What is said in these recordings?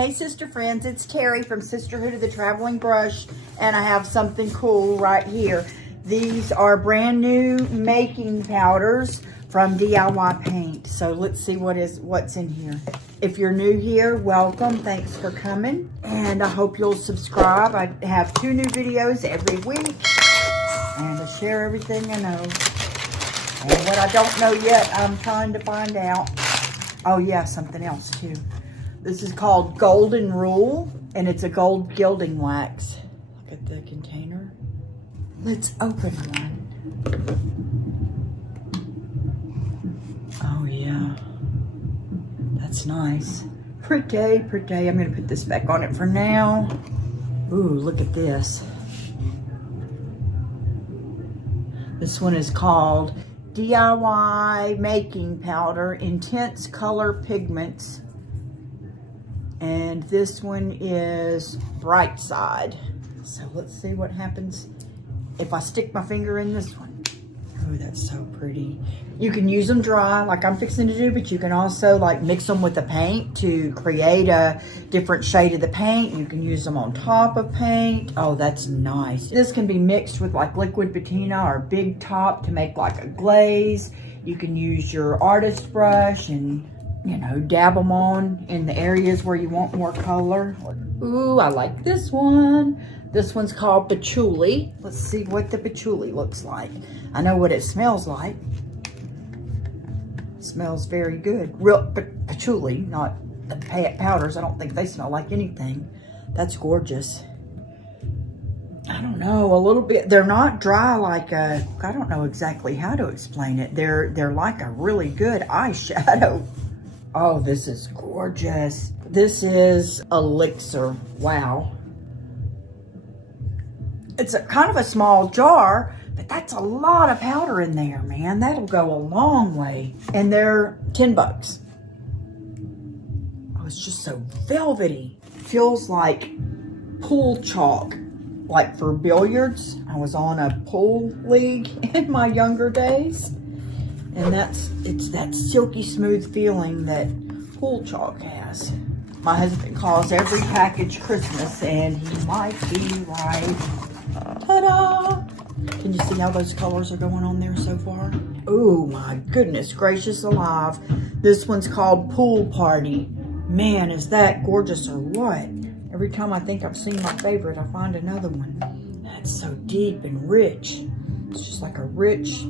Hey sister friends, it's Terry from Sisterhood of the Traveling Brush, and I have something cool right here. These are brand new making powders from DIY Paint. So let's see what's in here. If you're new here, welcome, thanks for coming, and I hope you'll subscribe. I have 2 new videos every week, and I share everything I know. And what I don't know yet, I'm trying to find out. Oh yeah, something else too. This is called Golden Rule, and it's a gold gilding wax. Look at the container. Let's open one. Oh yeah, that's nice. Pretty, pretty. I'm gonna put this back on it for now. Ooh, look at this. This one is called DIY Making Powder, Intense Color Pigments. And this one is Bright Side. So let's see what happens if I stick my finger in this one. Oh, that's so pretty. You can use them dry like I'm fixing to do, but you can also like mix them with the paint to create a different shade of the paint. You can use them on top of paint. Oh, that's nice. This can be mixed with like liquid patina or big top to make like a glaze. You can use your artist brush and, you know, dab them on in the areas where you want more color. Ooh, I like this one. This one's called Patchouli. Let's see what the patchouli looks like. I know what it smells like. It smells very good. Real patchouli, not the powders. I don't think they smell like anything. That's gorgeous. I don't know, a little bit. They're not dry like a, I don't know exactly how to explain it. They're like a really good eyeshadow. Oh, this is gorgeous. This is Elixir. Wow. It's a kind of a small jar, but that's a lot of powder in there, man. That'll go a long way. And they're 10 bucks. Oh, it's just so velvety. Feels like pool chalk, like for billiards. I was on a pool league in my younger days. And it's that silky smooth feeling that pool chalk has. My husband calls every package Christmas, and he might be right. Ta-da! Can you see how those colors are going on there so far? Oh my goodness gracious alive. This one's called Pool Party. Man, is that gorgeous or what? Every time I think I've seen my favorite, I find another one. That's so deep and rich. It's just like a rich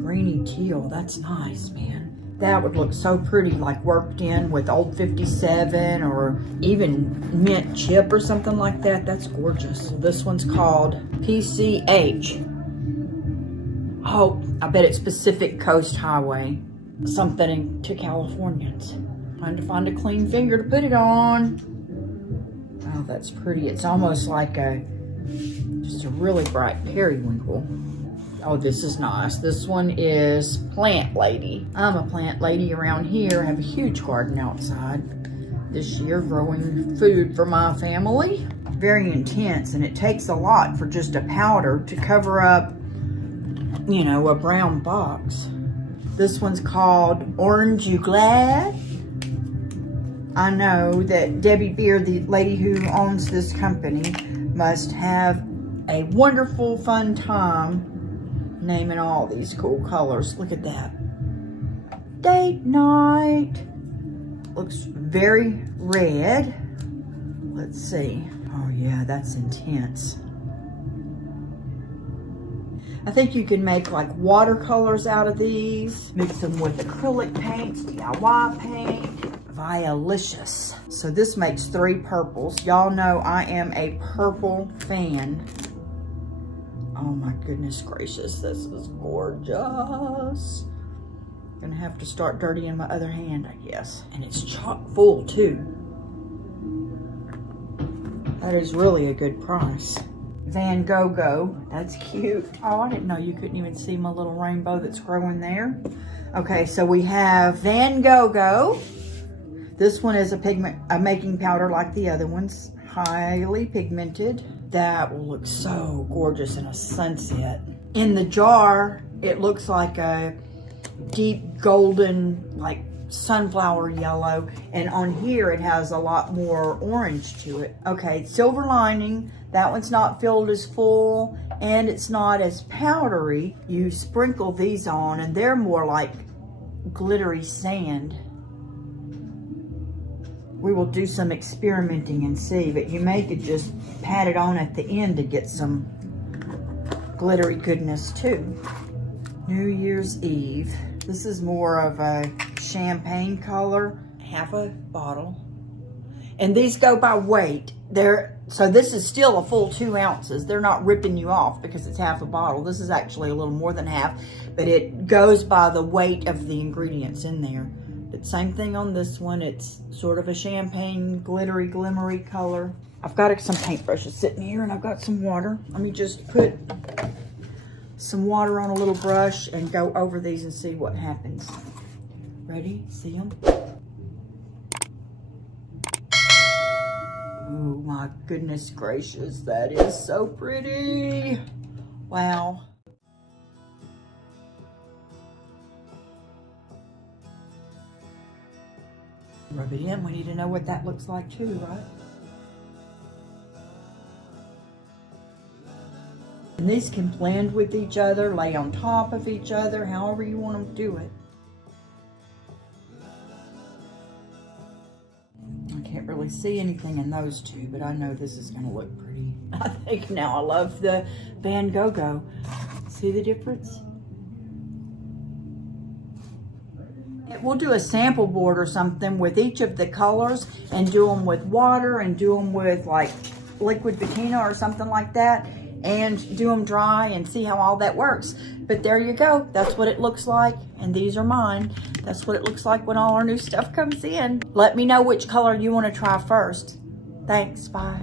greeny teal. That's nice, man. That would look so pretty, like worked in with old 57 or even mint chip or something like that. That's gorgeous. This one's called PCH. Oh, I bet it's Pacific Coast Highway. Something to Californians. Trying to find a clean finger to put it on. Oh, that's pretty. It's almost like just a really bright periwinkle. Oh, this is nice. This one is Plant Lady. I'm a plant lady around here. I have a huge garden outside this year growing food for my family. Very intense, and it takes a lot for just a powder to cover up, you know, a brown box. This one's called Orange You Glad? I know that Debbie Beer, the lady who owns this company, must have a wonderful, fun time naming all these cool colors. Look at that. Date night. Looks very red. Let's see. Oh yeah, that's intense. I think you can make like watercolors out of these. Mix them with acrylic paints, DIY paint. Violicious. So this makes 3 purples. Y'all know I am a purple fan. Oh my goodness gracious, this is gorgeous. Gonna have to start dirtying my other hand, I guess. And it's chock full too. That is really a good price. Van Gogh, that's cute. Oh, I didn't know you couldn't even see my little rainbow that's growing there. Okay, so we have Van Gogh. This one is a making powder like the other ones. Highly pigmented. That will look so gorgeous in a sunset. In the jar, it looks like a deep golden, like sunflower yellow, and on here it has a lot more orange to it. Okay, silver lining, that one's not filled as full and it's not as powdery. You sprinkle these on and they're more like glittery sand. We will do some experimenting and see, but you may could just pat it on at the end to get some glittery goodness too. New Year's Eve. This is more of a champagne color, half a bottle. And these go by weight. So this is still a full 2 ounces. They're not ripping you off because it's half a bottle. This is actually a little more than half, but it goes by the weight of the ingredients in there. But same thing on this one. It's sort of a champagne, glittery, glimmery color. I've got some paintbrushes sitting here and I've got some water. Let me just put some water on a little brush and go over these and see what happens. Ready? See them? Oh my goodness gracious, that is so pretty. Wow. Rub it in. We need to know what that looks like too, right? And these can blend with each other, lay on top of each other, however you want them to do it. I can't really see anything in those two, but I know this is going to look pretty. I think now I love the Van Gogh. See the difference? We'll do a sample board or something with each of the colors and do them with water and do them with like liquid patina or something like that, and do them dry and see how all that works. But there you go. That's what it looks like. And these are mine. That's what it looks like when all our new stuff comes in. Let me know which color you want to try first. Thanks. Bye.